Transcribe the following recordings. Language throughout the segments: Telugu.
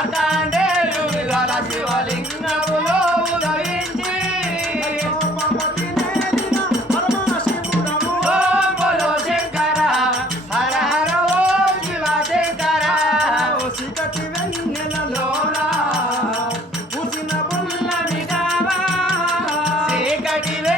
మార్తాండేయుడు గల శివలింగములో ఉదయించి. శంకర హర హర ఓ శివ శంకర సిగటి వెన్నెలలోనా ఉసిన బుల్ల విడావా చీకటి వె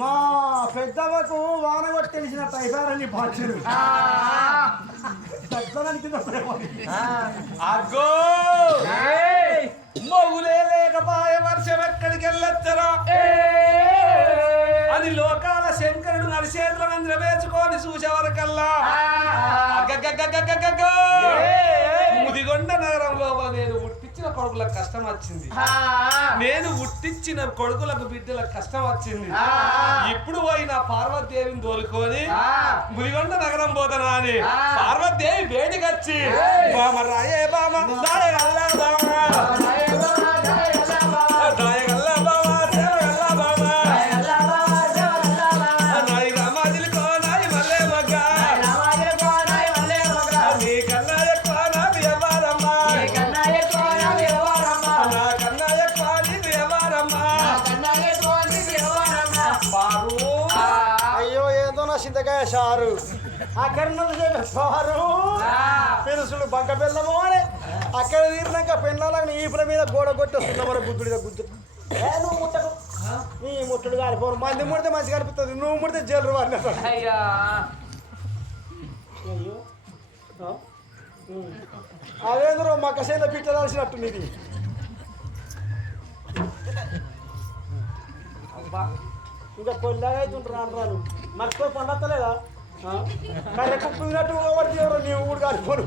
మా పెద్దమ్మకు వాన కొట్టి తెలిసినట్టు అయిపోయారని బాధ్యుడు పెద్దదానికి. అగ్గో! మొగులే లేకపాయ వర్షం ఎక్కడికి వెళ్ళొచ్చరా? అది లోకాల శంకరుడు నరిచేతుల మందిర వేసుకొని చూసేవరకల్లా. ముదిగొండ నగరం లోపల నేను ఉట్టించిన కొడుకులకు కష్టం వచ్చింది. నేను ఉట్టించిన కొడుకులకు బిడ్డలకు కష్టం వచ్చింది. ఇప్పుడు పోయిన పార్వతీదేవిని తోలుకొని ముదిగొండ నగరం పోతానా అని పార్వతీదేవి వేడికి వచ్చి బామ రాయే బామ బామ. బామ. కన్నా నా చింతకాయ నుంచి షారు పెరుసులు బంక బెల్లము అని అక్కడ తీరినాక పెళ్ళాలని ఈపుల మీద గోడ కొట్టేస్తున్నా మరి గుద్దుడిగా గుద్దు. నువ్వు ముట్టకు. నీ ముట్టుడు కాలిపోను మంది ముడితే మంచిగా అనిపిస్తుంది నువ్వు ముడితే జల్లు వాళ్ళు అయ్యా. అయ్యో. ఆ? అదేంద్రో పిట్టదాల్సినట్టు నీది. అబ్బా. ఇంకా పొల్లాగా అవుతుంటారు రాను మర్చిపోయి పండత్తలేదా కర్రె కుప్పినట్టు ఎవరు ఎవరు నీవు కూడా కాలిపోను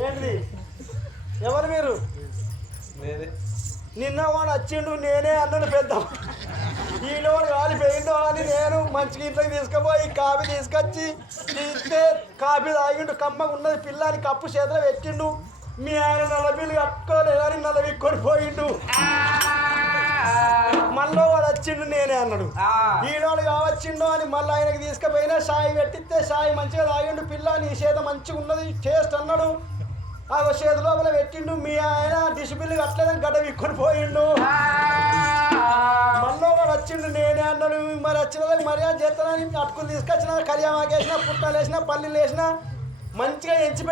ఏంటిది ఎవరు మీరు? నేనే. నిన్న వాడు వచ్చిండు నేనే అన్నాడు పెద్ద ఈలో కాలిపోయిండు అని నేను మంచిగా ఇంట్లోకి తీసుకుపోయి కాఫీ తీసుకొచ్చి ఇస్తే కాఫీ తాగిండు. కమ్మగా ఉన్నది పిల్లని కప్పు చేతిలో పెట్టిండు. మీ ఆయన నలబీలు కట్టుకోలేదని నలవిక్కొని పోయిండు మళ్ళీ వాడు వచ్చిండు నేనే అన్నాడు. ఈడోడు కావచ్చిండు అని మళ్ళీ ఆయనకి తీసుకుపోయినా షాయి పెట్టిస్తే షాయి మంచిగా తాగిండు. పిల్ల నీ చేత మంచిగా ఉన్నది టేస్ట్ అన్నాడు. ఆ చేతి లోపల పెట్టిండు. మీ ఆయన డిసిప్లిన్ కట్టలేదని గడ్డ విక్కొని పోయిండు. మళ్ళీ వాడు వచ్చిండు నేనే అన్నాడు. మరి వచ్చిన వాళ్ళకి మర్యాద చేస్తానని అటుకులు తీసుకొచ్చిన కళ్యామాకేసిన పుట్టాలు వేసిన పల్లీలు వేసిన మంచిగా ఎంచి